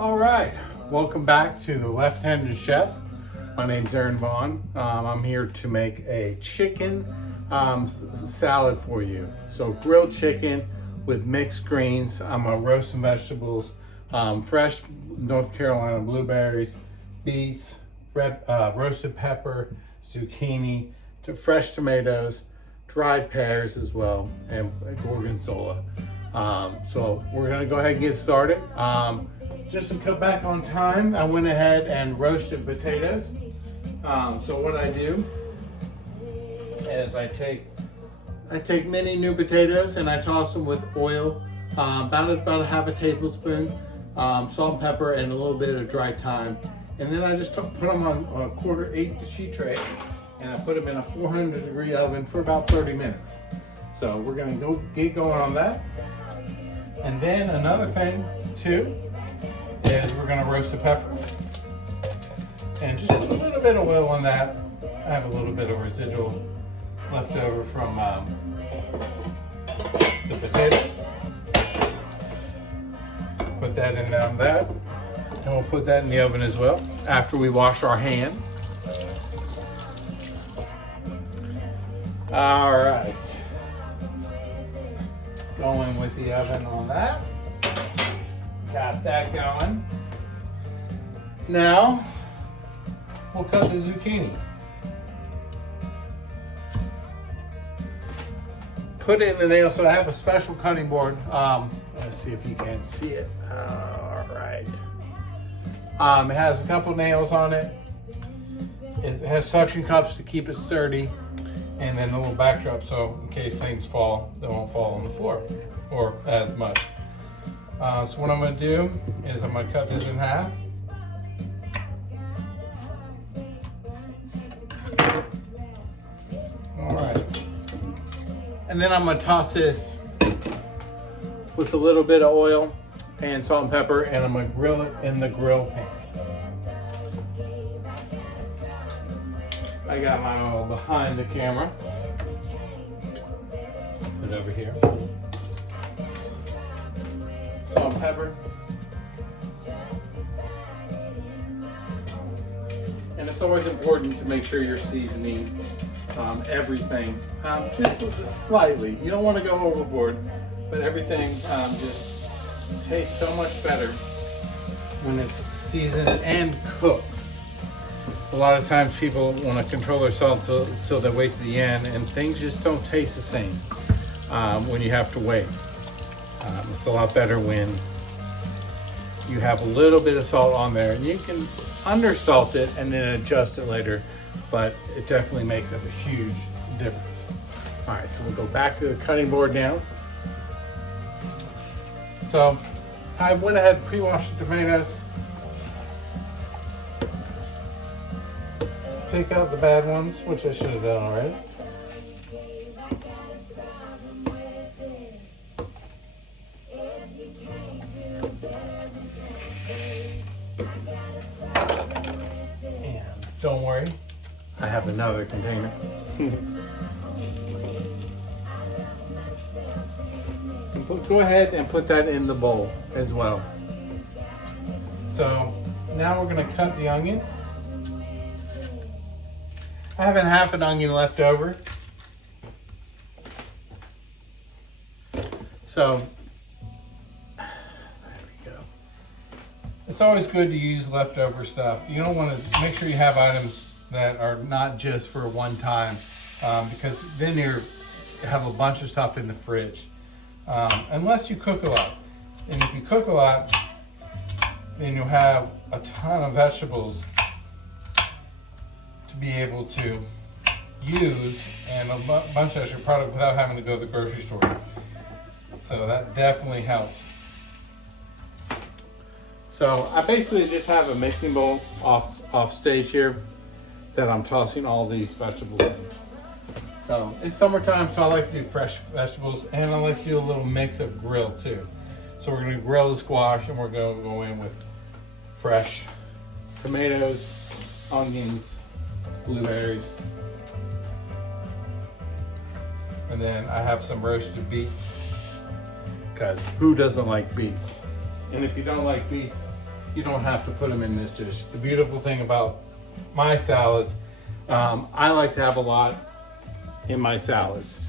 All right, welcome back to the Left-Handed Chef. My name's Aaron Vaughn. I'm here to make a chicken salad for you. So grilled chicken with mixed greens. I'm gonna roast some vegetables, fresh North Carolina blueberries, beets, roasted pepper, zucchini, fresh tomatoes, dried pears as well, and gorgonzola. So we're gonna go ahead and get started. Just to cut back on time, I went ahead and roasted potatoes. So what I do is I take mini new potatoes and I toss them with oil, about a half a tablespoon, salt and pepper, and a little bit of dry thyme. And then I just put them on a 1/4 sheet tray, and I put them in a 400-degree oven for about 30 minutes. So we're gonna get going on that. And then another thing too is we're gonna roast the pepper. And just put a little bit of oil on that. I have a little bit of residual left over from the potatoes. Put that in on that. And we'll put that in the oven as well after we wash our hand. All right. Going with the oven on that. Got that going. Now, we'll cut the zucchini. Put it in the nail. So I have a special cutting board. Let's see if you can see it. All right. It has a couple nails on it. It has suction cups to keep it sturdy, and then a little backdrop so in case things fall, they won't fall on the floor or as much. So what I'm going to do is I'm going to cut this in half. All right. And then I'm going to toss this with a little bit of oil and salt and pepper, and I'm going to grill it in the grill pan. I got my oil behind the camera. Put it over here. Salt and pepper. And it's always important to make sure you're seasoning everything just slightly. You don't want to go overboard, but everything just tastes so much better when it's seasoned and cooked. A lot of times people want to control their salt so they wait to the end, and things just don't taste the same when you have to wait. It's a lot better when you have a little bit of salt on there, and you can undersalt it and then adjust it later, but it definitely makes a huge difference. All right, so we'll go back to the cutting board now. So I went ahead and pre-washed the tomatoes. Pick out the bad ones, which I should have done already. And don't worry, I have another container. Go ahead and put that in the bowl as well. So now we're going to cut the onion. I have half an onion left over. So there we go. It's always good to use leftover stuff. You don't want to make sure you have items that are not just for one time, because then you have a bunch of stuff in the fridge. Unless you cook a lot. And if you cook a lot, then you'll have a ton of vegetables to be able to use and a bunch of extra product without having to go to the grocery store. So that definitely helps. So I basically just have a mixing bowl off stage here that I'm tossing all these vegetables in. So it's summertime, so I like to do fresh vegetables, and I like to do a little mix of grill too. So we're going to grill the squash, and we're going to go in with fresh tomatoes, onions, blueberries, and then I have some roasted beets, because who doesn't like beets? And if you don't like beets, you don't have to put them in this dish. The beautiful thing about my salads, I like to have a lot in my salads.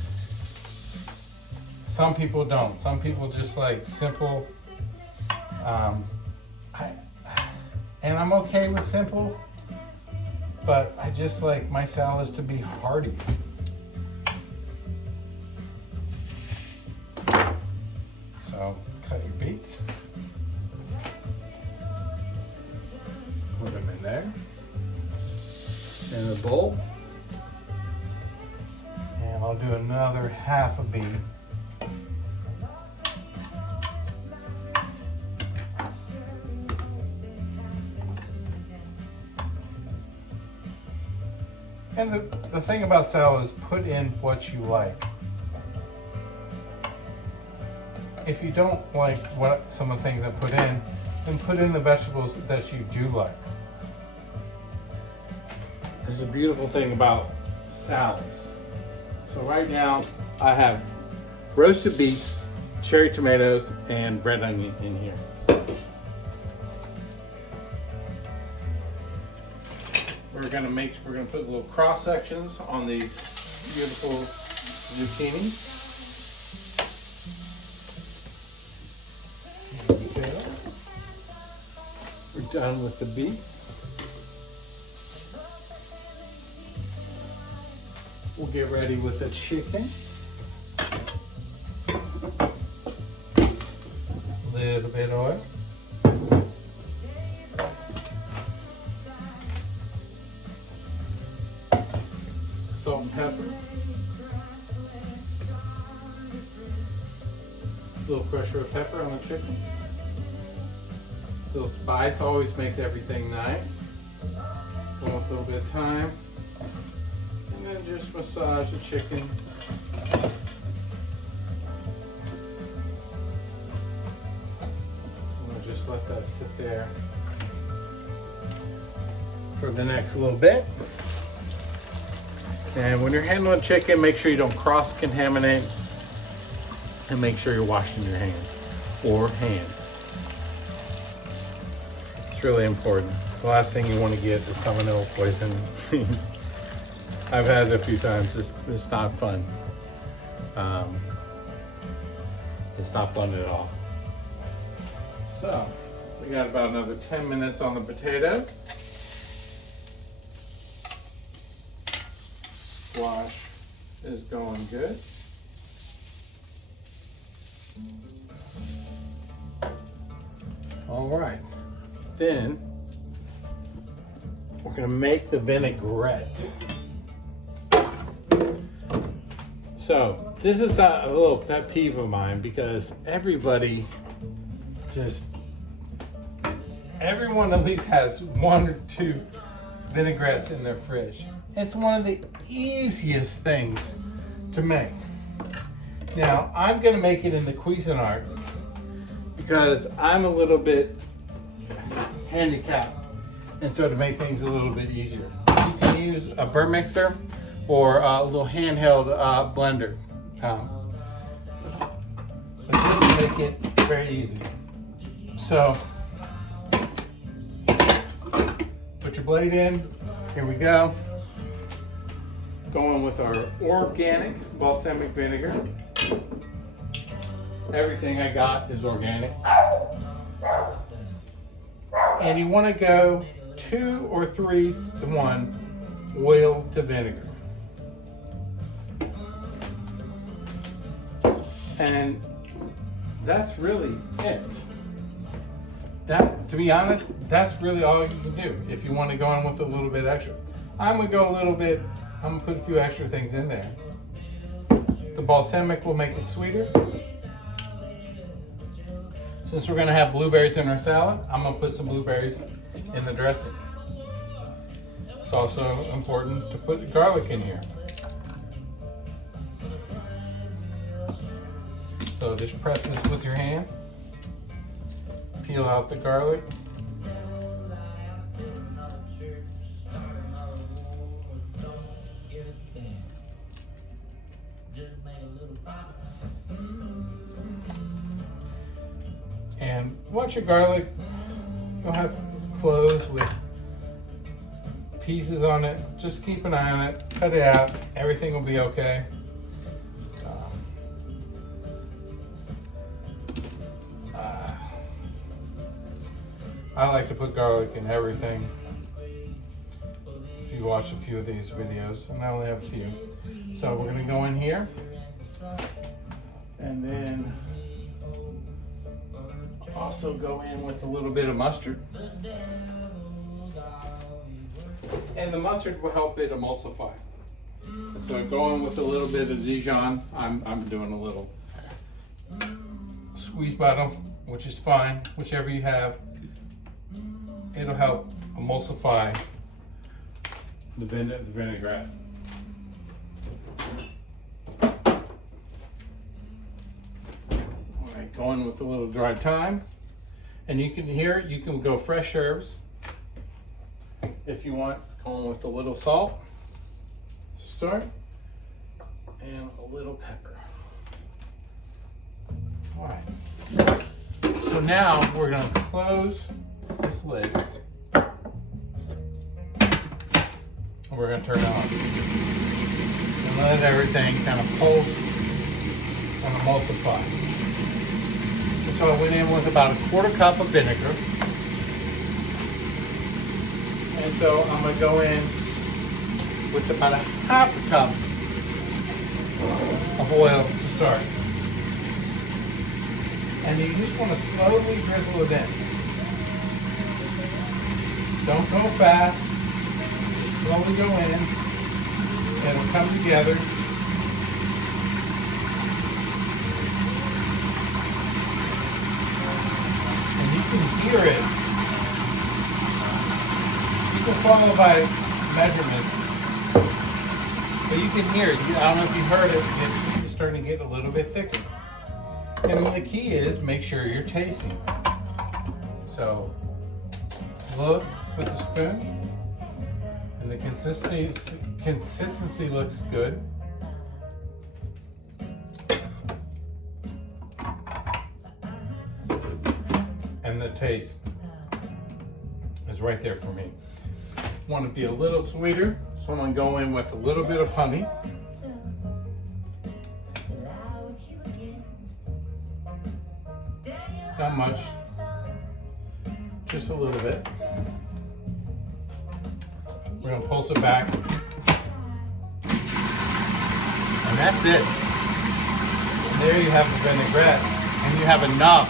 Some people don't. Some people just like simple. And I'm okay with simple, but I just like my salads to be hearty. So cut your beets. Put them in there. In the bowl. And I'll do another half a beet. And the thing about salad is put in what you like. If you don't like what some of the things I put in, then put in the vegetables that you do like. This is a beautiful thing about salads. So right now I have roasted beets, cherry tomatoes, and red onion in here. We're gonna put little cross sections on these beautiful zucchini. We're done with the beets. We'll get ready with the chicken. A little bit of oil. Salt and pepper. A little crushed red pepper on the chicken. A little spice always makes everything nice. Going with a little bit of thyme. And then just massage the chicken. We'll just let that sit there for the next little bit. And when you're handling chicken, make sure you don't cross-contaminate, and make sure you're washing your hands or hands. It's really important. The last thing you want to get is salmonella poison. I've had it a few times. It's not fun. It's not fun at all. So we got about another 10 minutes on the potatoes. Squash is going good. All right, then we're gonna make the vinaigrette. So this is a little pet peeve of mine because everyone at least has 1 or 2 vinaigrettes in their fridge. It's one of the easiest things to make. Now, I'm going to make it in the Cuisinart because I'm a little bit handicapped. And so to make things a little bit easier, you can use a burr mixer or a little handheld blender. But this will make it very easy. So, put your blade in. Here we go. Going with our organic balsamic vinegar. Everything I got is organic. And you want to go 2 or 3 to 1 oil to vinegar. And that's really it. That, to be honest, that's really all you can do if you want to go in with a little bit extra. I'm gonna go a little bit, I'm gonna put a few extra things in there. The balsamic will make it sweeter. Since we're gonna have blueberries in our salad, I'm gonna put some blueberries in the dressing. It's also important to put garlic in here. So just press this with your hand. Peel out the garlic. And watch your garlic You'll have clothes with pieces on it. Just keep an eye on it, cut it out, everything will be okay. I like to put garlic in everything. If you watch a few of these videos, and I only have a few. So we're gonna go in here, and then also go in with a little bit of mustard. And the mustard will help it emulsify. So going with a little bit of Dijon, I'm doing a little squeeze bottle, which is fine, whichever you have. It'll help emulsify the vinaigrette. All right, going with a little dried thyme. And you can here, you can go fresh herbs. If you want, going with a little salt, start, and a little pepper. All right. So now we're going to close this lid. And we're going to turn it on. And let everything kind of pulse and emulsify. And so I went in with about a 1/4 cup of vinegar. And so I'm going to go in with about a 1/2 cup of oil to start. And you just want to slowly drizzle it in. Don't go fast. Just slowly go in. It'll come together. And you can hear it. You can follow by measurements, but you can hear it. I don't know if you heard it. It's starting to get a little bit thicker. And then the key is make sure you're tasting. So look with the spoon, and the consistency looks good. And the taste is right there for me. Want to be a little sweeter, so I'm going to go in with a little bit of honey. Not much, just a little bit. We're going to pulse it back, and that's it. And there you have the vinaigrette, and you have enough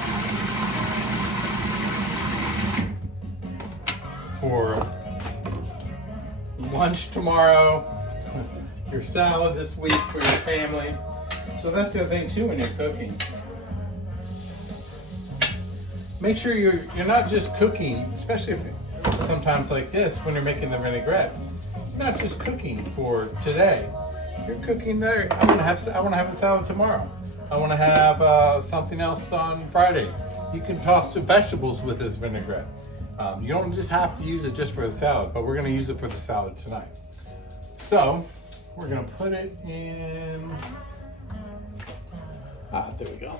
for lunch tomorrow, your salad this week for your family. So that's the other thing too when you're cooking. Make sure you're not just cooking, especially if sometimes like this when you're making the vinaigrette. You're not just cooking for today. You're cooking there. I want to have a salad tomorrow. I want to have something else on Friday. You can toss some vegetables with this vinaigrette. You don't just have to use it just for a salad, but we're going to use it for the salad tonight. So we're going to put it in. There we go.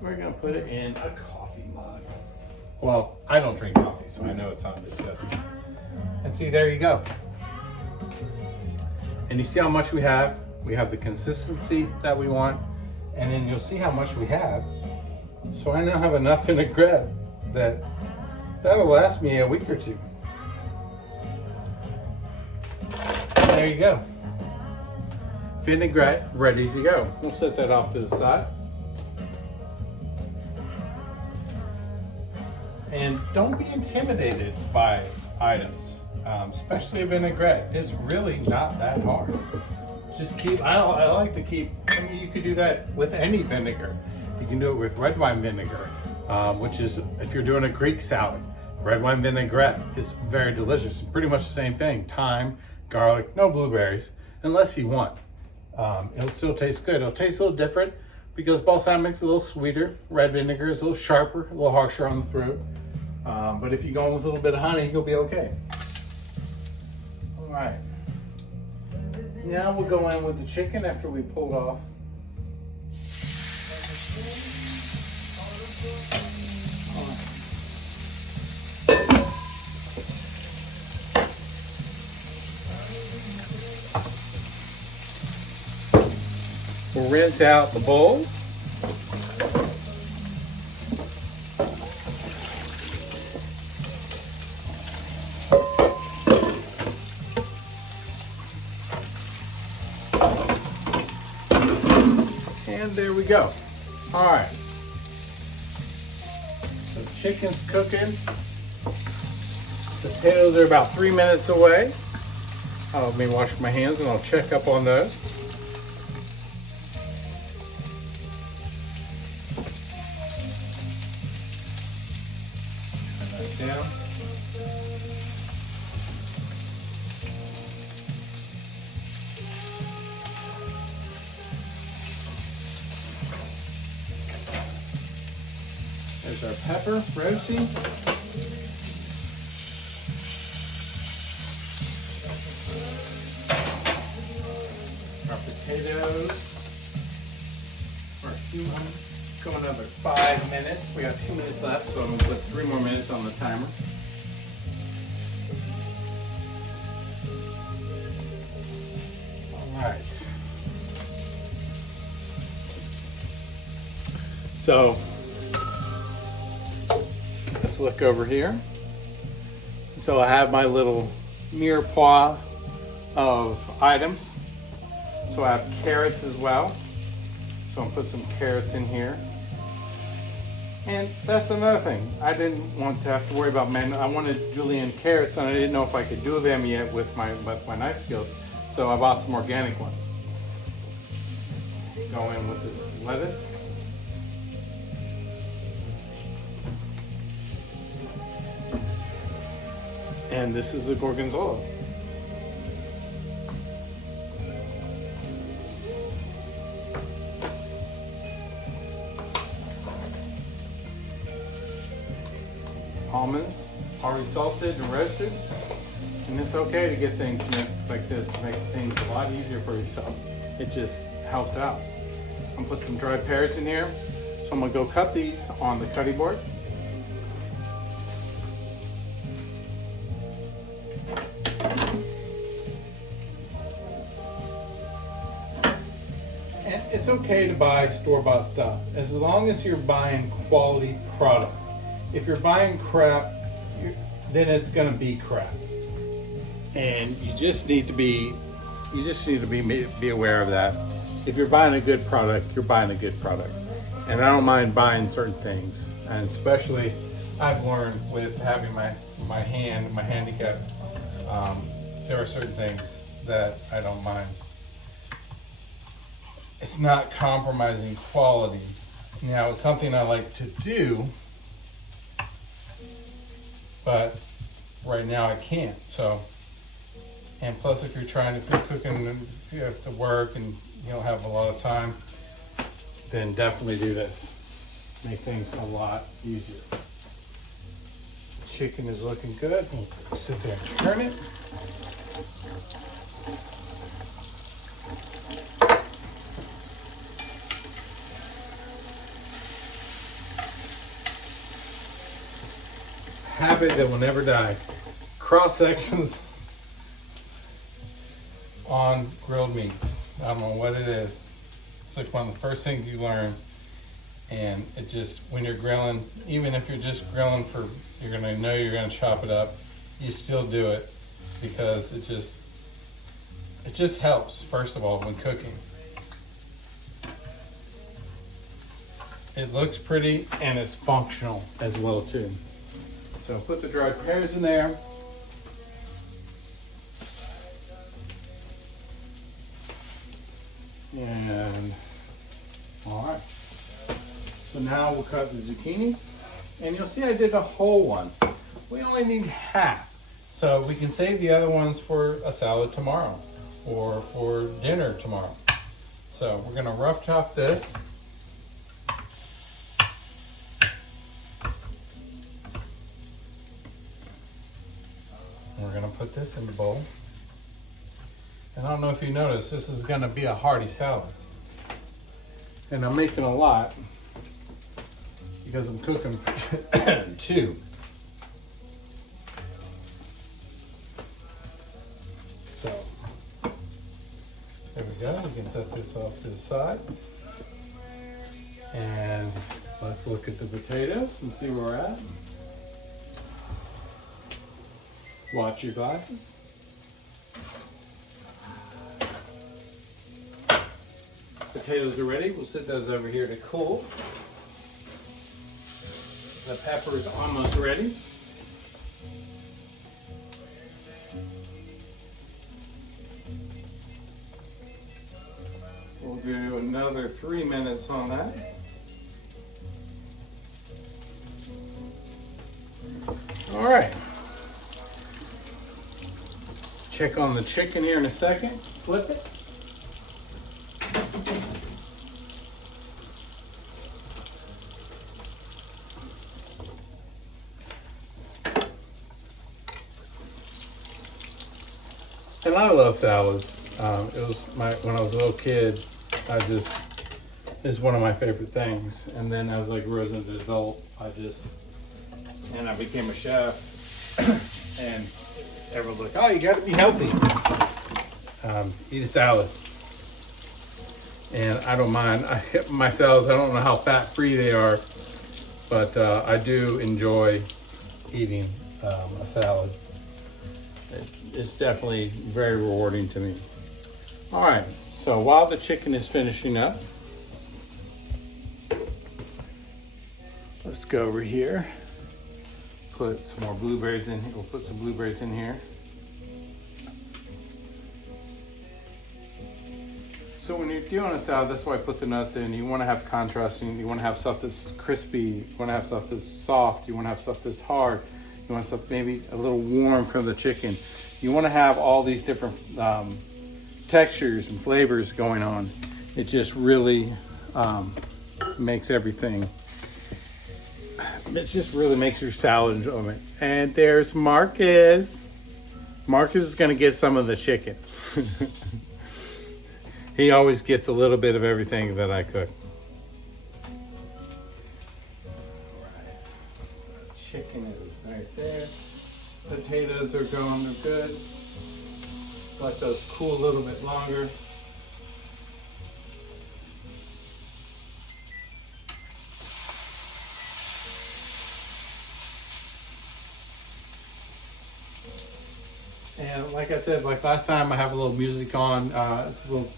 We're going to put it in a coffee mug. Well, I don't drink coffee, so I know it sounds disgusting. And see, there you go. And you see how much we have? We have the consistency that we want, and then you'll see how much we have. So I now have enough vinaigrette that'll last me a week or two. There you go. Vinaigrette ready to go. We'll set that off to the side. And don't be intimidated by items, especially a vinaigrette. It's really not that hard. Just keep, I like to keep, I mean, you could do that with any vinegar. You can do it with red wine vinegar, which is, if you're doing a Greek salad, red wine vinaigrette is very delicious. Pretty much the same thing. Thyme, garlic, no blueberries, unless you want. It'll still taste good. It'll taste a little different because balsamic's a little sweeter. Red vinegar is a little sharper, a little harsher on the throat. But if you go in with a little bit of honey, you'll be okay. All right. Now we'll go in with the chicken after we pulled off We'll rinse out the bowl. And there we go. All right. The chicken's cooking. Potatoes are about 3 minutes away. Let me wash my hands and I'll check up on those. Turn that down. There's our pepper, roasting. Our potatoes are going another 5 minutes. We got 2 minutes left, so I'm going to put 3 more minutes on the timer. All right. So let's look over here. So I have my little mirepoix of items. So I have carrots as well. So I'm gonna put some carrots in here. And that's another thing. I didn't want to have to worry about I wanted julienne carrots, and I didn't know if I could do them yet with my knife skills. So I bought some organic ones. Go in with this lettuce. And this is the gorgonzola. Almonds, already salted and roasted. And it's okay to get things like this to make things a lot easier for yourself. It just helps out. I'm gonna put some dried pears in here. So I'm gonna go cut these on the cutting board. And it's okay to buy store-bought stuff as long as you're buying quality product. If you're buying crap, then it's going to be crap, and you just need to be aware of that. If you're buying a good product, you're buying a good product, and I don't mind buying certain things, and especially I've learned with having my handicap, there are certain things that I don't mind. It's not compromising quality. Now, it's something I like to do, but right now I can't. So, and plus, if you're cooking, if you have to work and you don't have a lot of time, then definitely do this. Make things a lot easier. Chicken is looking good. We'll sit there and turn it. Habit that will never die. Cross sections on grilled meats. I don't know what it is. It's like one of the first things you learn. And it just, when you're grilling, even if you're just grilling you're gonna chop it up, you still do it because it just helps, first of all, when cooking. It looks pretty and it's functional as well too. So put the dried pears in there. And all right. So now we'll cut the zucchini. And you'll see I did a whole one. We only need half. So we can save the other ones for a salad tomorrow or for dinner tomorrow. So we're gonna rough chop this. We're gonna put this in the bowl. And I don't know if you noticed, this is gonna be a hearty salad. And I'm making a lot because I'm cooking two. So there we go. We can set this off to the side. And let's look at the potatoes and see where we're at. Watch your glasses. Potatoes are ready. We'll set those over here to cool. The pepper is almost ready. We'll do another 3 minutes on that. All right. Check on the chicken here in a second. Flip it. And I love salads. It was when I was a little kid, it's one of my favorite things. And then as I grew as an adult, I became a chef. And everyone's like, oh, you gotta be healthy. Eat a salad. And I don't mind. My salads, I don't know how fat-free they are, but I do enjoy eating a salad. It's definitely very rewarding to me. All right, so while the chicken is finishing up, let's go over here. Put some more blueberries in here. We'll put some blueberries in here. So when you're doing a salad, that's why I put the nuts in. You want to have contrasting. You want to have stuff that's crispy. You want to have stuff that's soft. You want to have stuff that's hard. You want stuff maybe a little warm from the chicken. You want to have all these different textures and flavors going on. It just really makes everything. It just really makes your salad enjoyment. And there's Marcus. Marcus is going to get some of the chicken. He always gets a little bit of everything that I cook. Right. Chicken is right there. Potatoes are going good. Let those cool a little bit longer. And like I said, like last time, I have a little music on. It's a little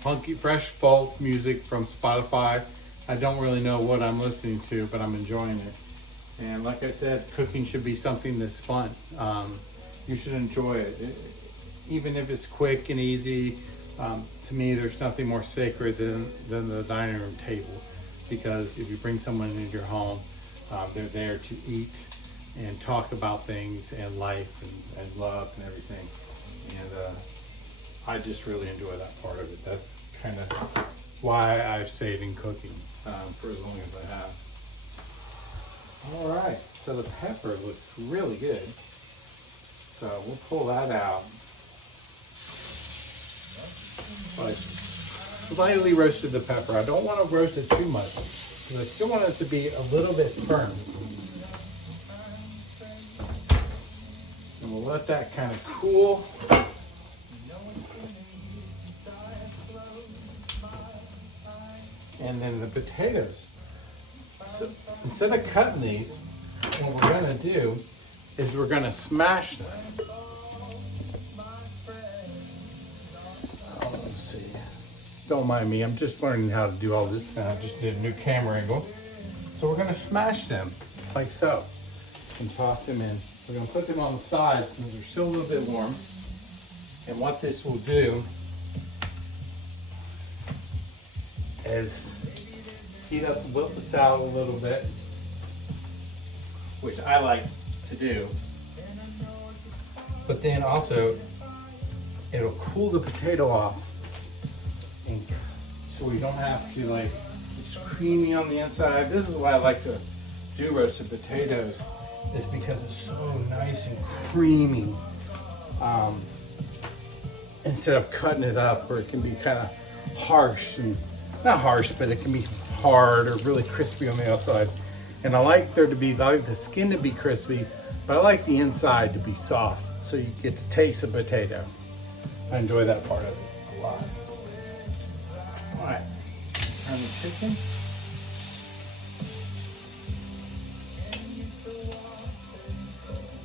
funky, fresh folk music from Spotify. I don't really know what I'm listening to, but I'm enjoying it. And like I said, cooking should be something that's fun. You should enjoy it. Even if it's quick and easy. To me, there's nothing more sacred than the dining room table. Because if you bring someone into your home, they're there to eat and talk about things and life and love and everything. And I just really enjoy that part of it. That's kind of why I've stayed in cooking for as long as I have. All right, so the pepper looks really good. So we'll pull that out. I slightly roasted the pepper. I don't want to roast it too much because I still want it to be a little bit firm. And we'll let that kind of cool. And then the potatoes. So instead of cutting these, what we're going to do is we're going to smash them. Oh, let's see. Don't mind me. I'm just learning how to do all this now. I just did a new camera angle. So we're going to smash them like so and toss them in. We're going to put them on the side since they're still a little bit warm. And what this will do is heat up the salad a little bit, which I like to do. But then also, it'll cool the potato off, and so we don't have to it's creamy on the inside. This is why I like to do roasted potatoes, is because it's so nice and creamy. Instead of cutting it up where it can be kind of harsh and not harsh, but it can be hard or really crispy on the outside. And I like the skin to be crispy, but I like the inside to be soft so you get to taste the potato. I enjoy that part of it a lot. All right, turn the chicken.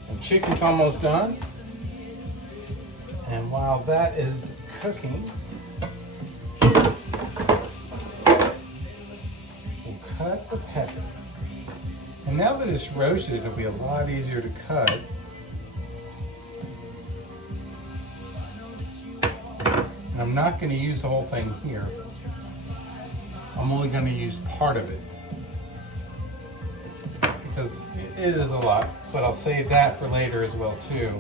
And chicken's almost done. And while that is cooking, we'll cut the pepper. And now that it's roasted, it'll be a lot easier to cut. And I'm not going to use the whole thing here. I'm only going to use part of it. Because it is a lot, but I'll save that for later as well too.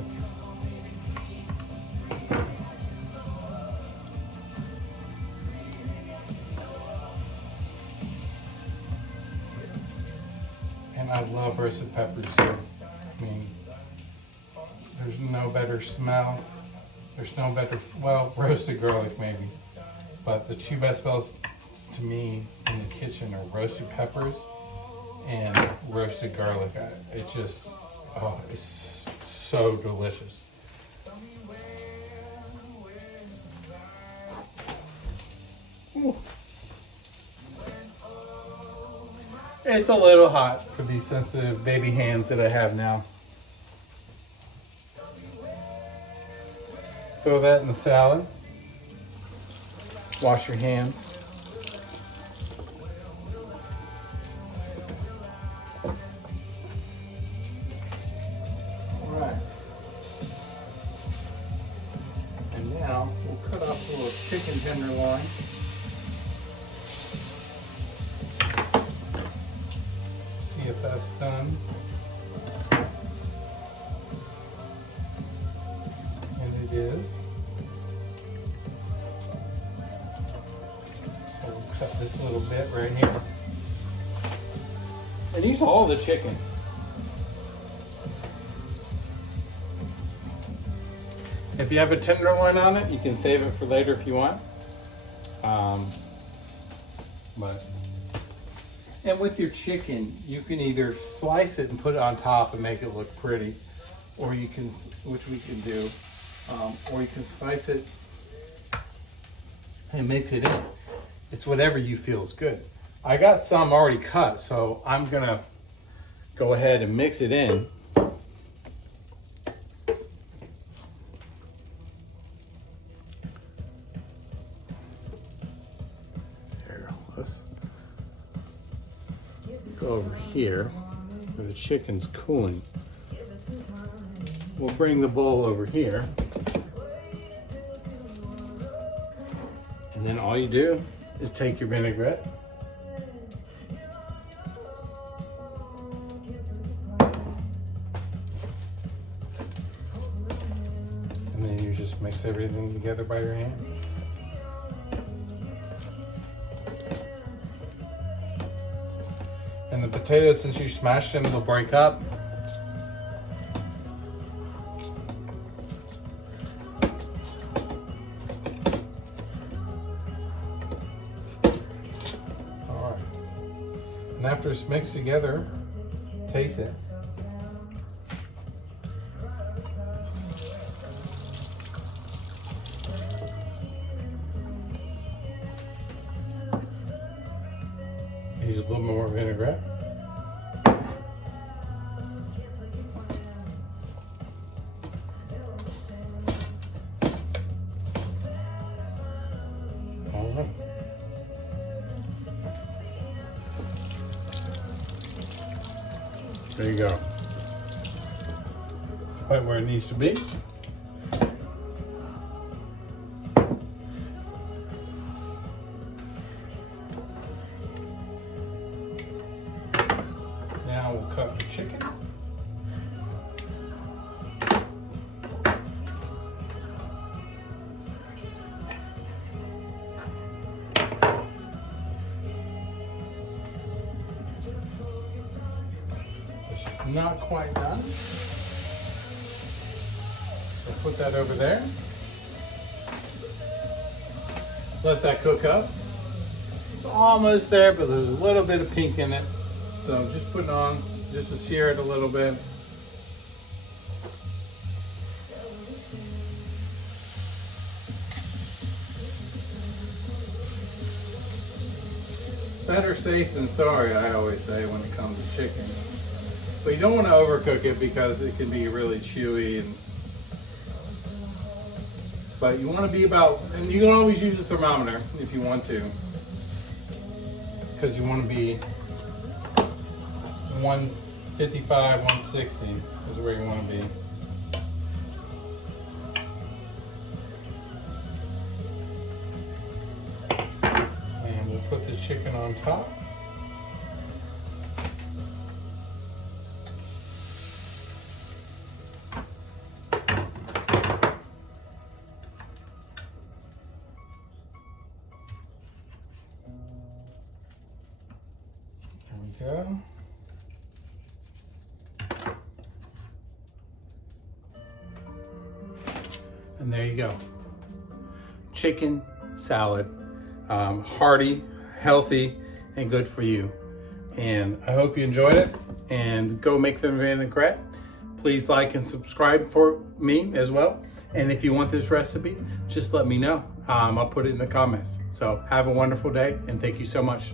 And I love roasted peppers too. I mean, there's no better smell. There's no better, well, roasted garlic maybe. But the two best smells to me in the kitchen are roasted peppers and roasted garlic. It just, oh, it's so delicious. Ooh. It's a little hot for these sensitive baby hands that I have now. Throw that in the salad. Wash your hands. All right. And now we'll cut off a little chicken tenderloin. See if that's done. And it is. So we'll cut this little bit right here. And use all the chicken. If you have a tenderloin on it, you can save it for later if you want. And with your chicken, you can either slice it and put it on top and make it look pretty, or you can, which we can do, or you can slice it and mix it in. It's whatever you feel is good. I got some already cut, so I'm gonna go ahead and mix it in. Let's go over here where the chicken's cooling. We'll bring the bowl over here. And then all you do is take your vinaigrette. And then you just mix everything together by your hand. And the potatoes, since you smashed them, they'll break up. All right. And after it's mixed together, taste it. Use a little more vinaigrette. All right. There you go. Right where it needs to be. Now we'll cut the chicken. This is not quite done. So put that over there. Let that cook up. It's almost there, but there's a little bit of pink in it. So just putting on, just to sear it a little bit. Better safe than sorry, I always say, when it comes to chicken. But you don't want to overcook it because it can be really chewy. But you want to be about, and you can always use a thermometer if you want to, because you want to be 155, 160 is where you want to be. And we'll put the chicken on top. There we go. And there you go. Chicken salad. Hearty, healthy, and good for you. And I hope you enjoyed it. And go make the vinaigrette. Please like and subscribe for me as well. And if you want this recipe, just let me know. I'll put it in the comments. So have a wonderful day, and thank you so much